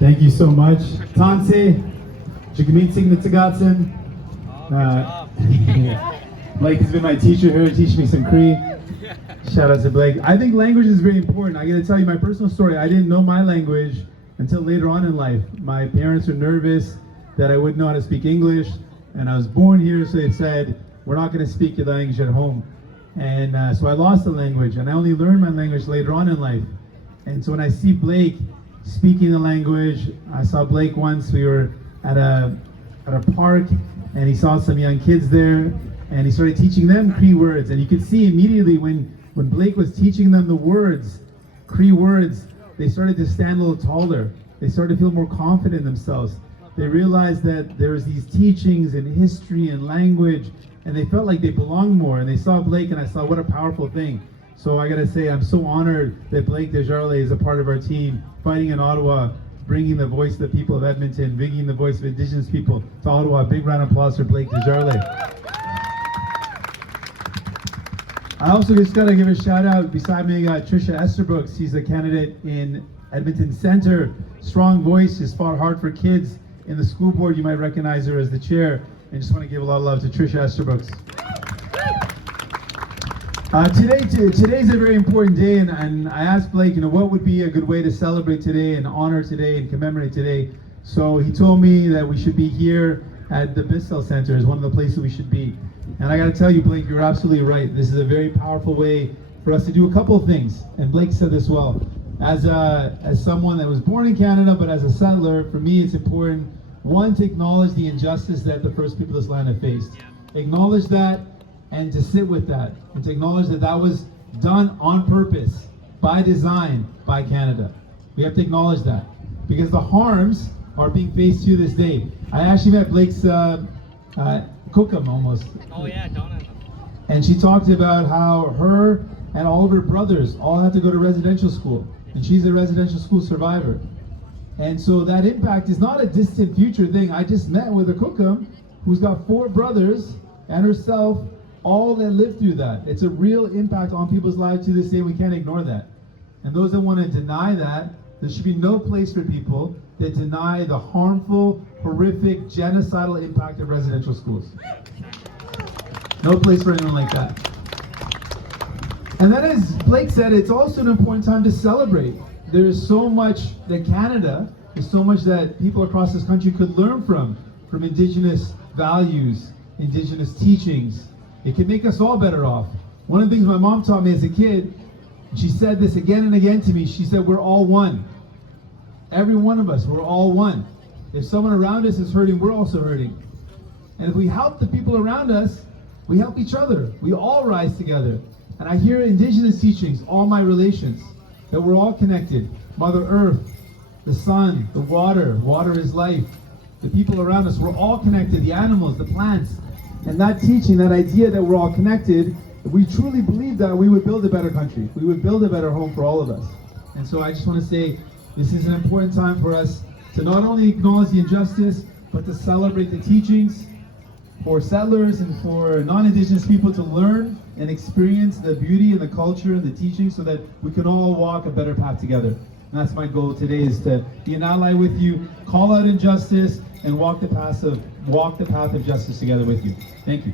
Thank you so much. Tanse, Jagmeet Singh Nitsagatsan. Blake has been my teacher here, teaching me some Cree. Shout out to Blake. I think language is very important. I gotta tell you my personal story. I didn't know my language until later on in life. My parents were nervous that I wouldn't know how to speak English, and I was born here, so they said, we're not gonna speak your language at home. And so I lost the language, and I only learned my language later on in life. And so when I see Blake speaking the language, I saw Blake once, we were at a park, and he saw some young kids there, and he started teaching them Cree words. And you could see immediately when Blake was teaching them the words, Cree words, they started to stand a little taller. They started to feel more confident in themselves. They realized that there was these teachings in history and language, and they felt like they belonged more. And they saw Blake, and I saw what a powerful thing. So I gotta say, I'm so honored that Blake Desjardins is a part of our team, fighting in Ottawa, bringing the voice of the people of Edmonton, bringing the voice of Indigenous people to Ottawa. Big round of applause for Blake Desjardins. I also just gotta give a shout out, beside me, Tricia Esterbrook. She's a candidate in Edmonton Centre. Strong voice, has fought hard for kids. In the school board, you might recognize her as the chair. And just want to give a lot of love to Tricia Esterbrook. Today's a very important day, and I asked Blake, what would be a good way to celebrate today and honor today and commemorate today. So he told me that we should be here at the Bissell Centre is one of the places we should be. And I got to tell you, Blake, you're absolutely right. This is a very powerful way for us to do a couple of things. And Blake said this well. As someone that was born in Canada, but as a settler, for me it's important, one, to acknowledge the injustice that the first people of this land have faced. Acknowledge that, and to sit with that, and to acknowledge that that was done on purpose, by design, by Canada. We have to acknowledge that, because the harms are being faced to this day. I actually met Blake's cookum almost. Oh yeah, Donna. And she talked about how her and all of her brothers all had to go to residential school, and she's a residential school survivor. And so that impact is not a distant future thing. I just met with a cookum who's got 4 brothers and herself, all that lived through that. It's a real impact on people's lives to this day. We can't ignore that. And those that want to deny that, there should be no place for people that deny the harmful, horrific, genocidal impact of residential schools. No place for anyone like that. And then, as Blake said, it's also an important time to celebrate. There's so much that Canada, there's so much that people across this country could learn from Indigenous values, Indigenous teachings. It can make us all better off. One of the things my mom taught me as a kid, she said this again and again to me, she said, we're all one. Every one of us, we're all one. If someone around us is hurting, we're also hurting. And if we help the people around us, we help each other. We all rise together. And I hear Indigenous teachings, all my relations, that we're all connected. Mother Earth, the sun, the water is life. The people around us, we're all connected, the animals, the plants. And that teaching, that idea that we're all connected, if we truly believe that, we would build a better country. We would build a better home for all of us. And so I just want to say, this is an important time for us to not only acknowledge the injustice, but to celebrate the teachings for settlers and for non-Indigenous people to learn and experience the beauty and the culture and the teaching so that we can all walk a better path together. And that's my goal today, is to be an ally with you, call out injustice, and walk the path of justice together with you. Thank you.